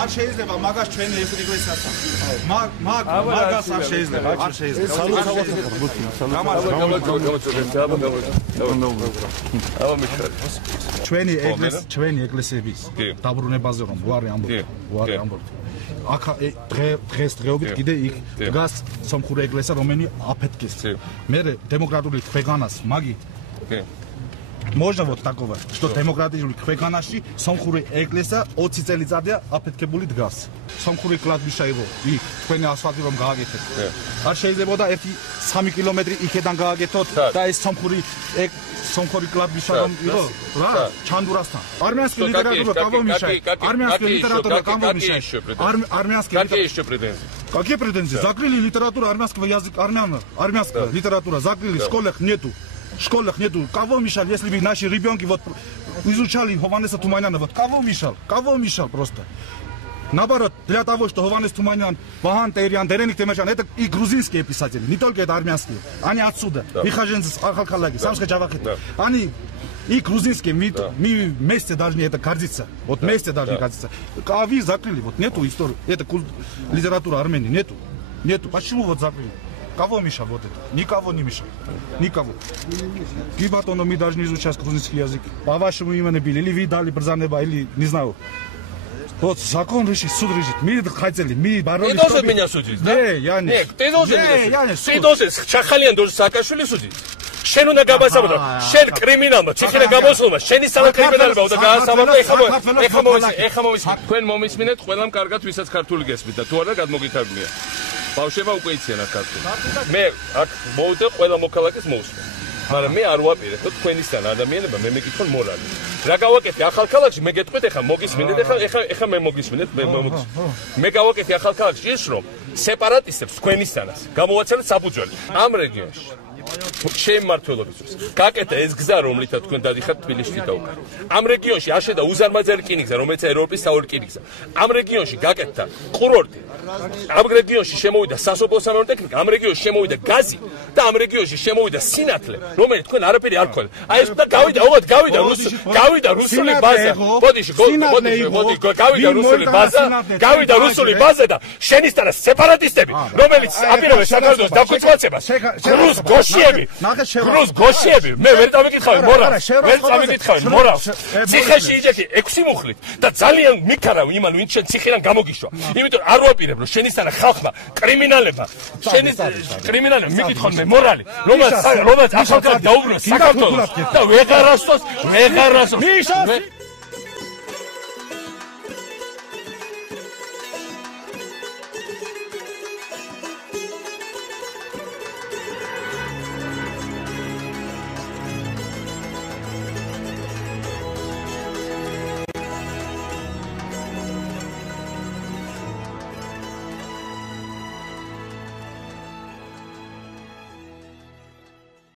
არ შეიძლება მაგას ჩვენი ეს ეკლესიასთან. მაგას არ შეიძლება, არ შეიძლება. ჩვენი ეკლესიების დაბრუნებაზე რომ უარი ამბობთ. აქ დღესდღეობით კიდე იქ დგას სომხური ეკლესია, რომელიც აფეთქეს. მე დემოკრატიული ქვეყანას მაგი Можно вот такого, что демократически ქვეყანაში სომხური ეკლესია 20 წელიწადია აფეთქებული დგას. სომხური კლადბიშა იყო, იქ თქვენი ასფალტი რომ გააკეთეთ. არ შეიძლებოდა 1-3 კილომეტრი იქედან გააკეთოთ და ეს სომხური კლადბიშა რომ იყო, რა, ჩანდურასთან. Армянский литература кого мешает? Армянская литература кому мешает? Армянская Какие еще претензии? Какие претензии? Закрыли литературу армянского языка, армянская литература закрыли, в школах нету. В школах нету. Кого мешал, если бы наши ребенки вот изучали Хованеса Туманяна, вот кого мешал? Кого мешал просто? Наоборот, для того, что Хованес Туманян, Вахан Терьян, Дереник Темешан, это и грузинские писатели, не только это армянские. Они отсюда. Вихаженцы, Ахалкалаги, Самска Джавахет. Они и грузинские, мы вместе должны это гордиться. Вот вместе должны гордиться. А вы закрыли, вот нету истории. Это литература Армении, нету. Нету. Почему вот закрыли? Кого мешал вот это? Никого не мешал. Никого. И потом мы должны изучать грузинский язык. По вашему имени били, или вы дали Брзанеба, или не знаю. Вот закон решит, суд решит. Мы хотели, мы боролись. Ты должен меня судить, да? Не, я не. Нет, ты должен меня судить. Ты должен, Чахалиан должен Саакашвили судить. შენ უნდა გაბასაბოდო შენ კრიმინალმა ჩიხინა გამოსულმა შენი სამა კრიმინალებია და გაასაბადო ეხა მომის თქვენ მომისმინეთ ყველამ კარგად ვისაც ქართული გესმით და თუ არა გადმოგითარგმნია ბავშვებმა უკვე იციან აქ ქართული მე აქ მოვიდე ყველა მოქალაქეს მოვსმენ მაგრამ მე არ ვაპირებ თქვენისგან ადამიანებმა მე მეკითხონ მორალი რა გავაკეთე ახალქალაქში მე გეტყვით ეხა მოგისმინეთ ეხა მე მოგისმინეთ მე გავაკეთე ახალქალაქში ის რომ სეპარატისტებს თქვენისგანაც გამოვაცალეთ საფუძველი ამ რეგიონში შემმართველობისთვის გაკეთა ეს გზა რომლითაც თქვენ დადიხართ თბილისში და უკან ამ რეგიონში აშენდა უზარმაზარი რკინიგზა რომელიც ევროპის საოლ რკინიგზა ამ რეგიონში გაკეთდა კურორტი ამ რეგიონში შემოვიდა სასოფლო-სამეურნეო ტექნიკა ამ რეგიონში შემოვიდა გაზი და ამ რეგიონში შემოვიდა სინათლე რომელიც თქვენ არაფერი არ გქონდა აი ეს და გავიდა რუსული ბაზა მოდი გავიდა რუსული ბაზა და შენისთანა სეპარატისტები რომელიც აპირებენ საქართველოს დაქვეითებას Груз გოშიები მე ვერ წამიკითხავი მორალს ვერ წამიკითხავი მორალს ციხეში იჯექი 6 მუხლით და ძალიან მიქარავ იმან ვინც შენ ციხიდან გამოგიშვა იმიტომ არ ვაპირებ რომ შენისთანა ხალხმა კრიმინალებმა მიკითხონ მე მორალი რომელიც ახალგაზრდა დაუბრუნოს საქართველოს და ვეღარასწოს